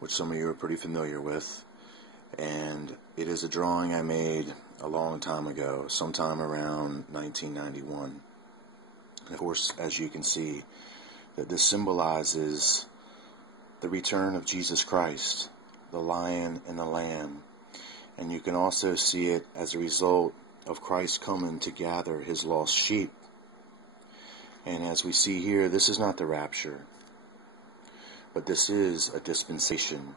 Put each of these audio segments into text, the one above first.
which some of you are pretty familiar with. And it is a drawing I made a long time ago, sometime around 1991. And of course, as you can see, that this symbolizes the return of Jesus Christ, the Lion and the Lamb. And you can also see it as a result of Christ coming to gather his lost sheep. And as we see here, this is not the rapture, but this is a dispensation.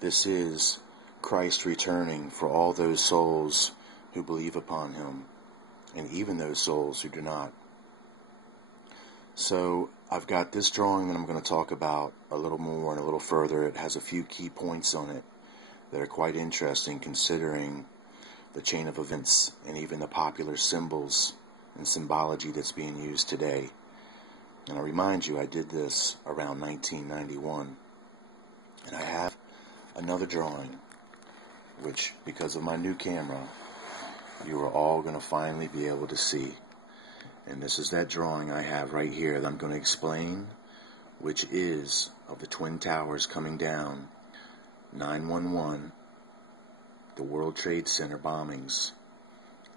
This is Christ returning for all those souls who believe upon him, and even those souls who do not. So I've got this drawing that I'm going to talk about a little more and a little further. It has a few key points on it that are quite interesting, considering the chain of events and even the popular symbols and symbology that's being used today. And I remind you, I did this around 1991. And I have another drawing, which, because of my new camera, you are all going to finally be able to see. And this is that drawing I have right here that I'm going to explain, which is of the Twin Towers coming down, 9/11, the World Trade Center bombings.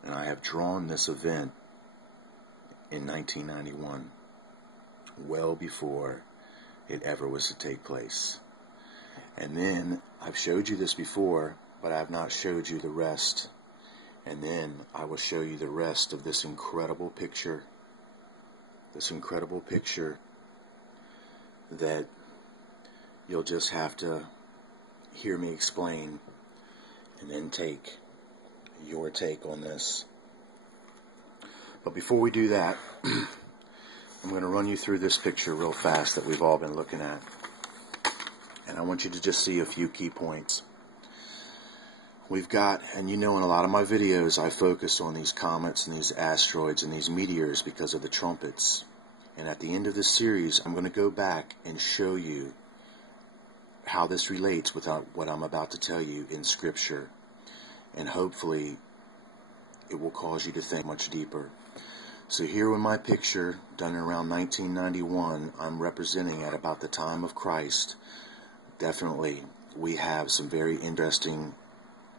And I have drawn this event in 1991, well before it ever was to take place. And then, I've showed you this before, but I have not showed you the rest. And then I will show you the rest of this incredible picture that you'll just have to hear me explain and then take your take on this. But before we do that, I'm going to run you through this picture real fast that we've all been looking at. And I want you to just see a few key points. We've got, and you know, in a lot of my videos I focus on these comets and these asteroids and these meteors because of the trumpets. And at the end of this series, I'm going to go back and show you how this relates with what I'm about to tell you in Scripture. And hopefully it will cause you to think much deeper. So here in my picture, done around 1991, I'm representing at about the time of Christ. Definitely, we have some very interesting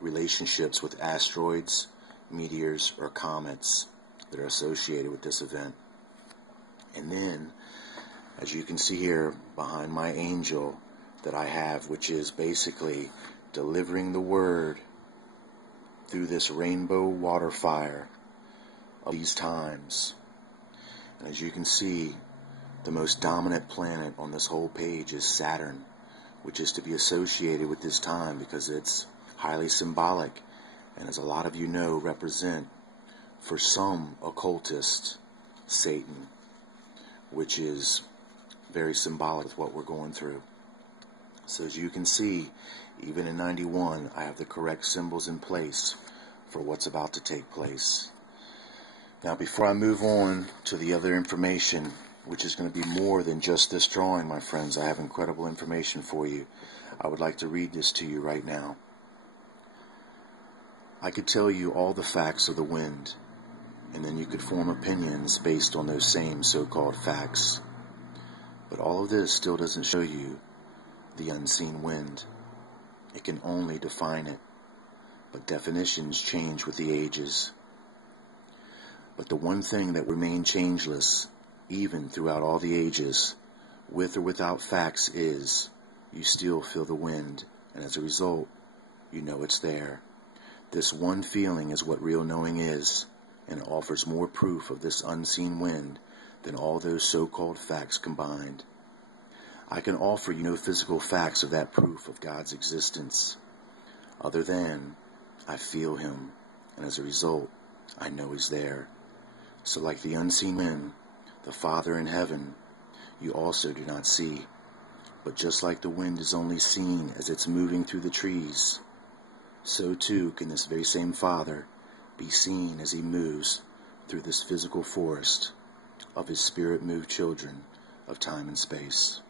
relationships with asteroids, meteors, or comets that are associated with this event. And then, as you can see here behind my angel that I have, which is basically delivering the word through this rainbow water fire of these times. And as you can see, the most dominant planet on this whole page is Saturn, which is to be associated with this time because it's highly symbolic, and as a lot of you know, represent, for some occultists, Satan, which is very symbolic with what we're going through. So as you can see, even in 91, I have the correct symbols in place for what's about to take place. Now, before I move on to the other information, which is going to be more than just this drawing, my friends, I have incredible information for you. I would like to read this to you right now. I could tell you all the facts of the wind, and then you could form opinions based on those same so-called facts. But all of this still doesn't show you the unseen wind. It can only define it, but definitions change with the ages. But the one thing that remains changeless, even throughout all the ages, with or without facts, is you still feel the wind, and as a result, you know it's there. This one feeling is what real knowing is, and it offers more proof of this unseen wind than all those so-called facts combined. I can offer you no physical facts of that proof of God's existence, other than I feel him, and as a result, I know he's there. So like the unseen wind, the Father in heaven, you also do not see. But just like the wind is only seen as it's moving through the trees, so too can this very same Father be seen as he moves through this physical forest of his spirit-moved children of time and space.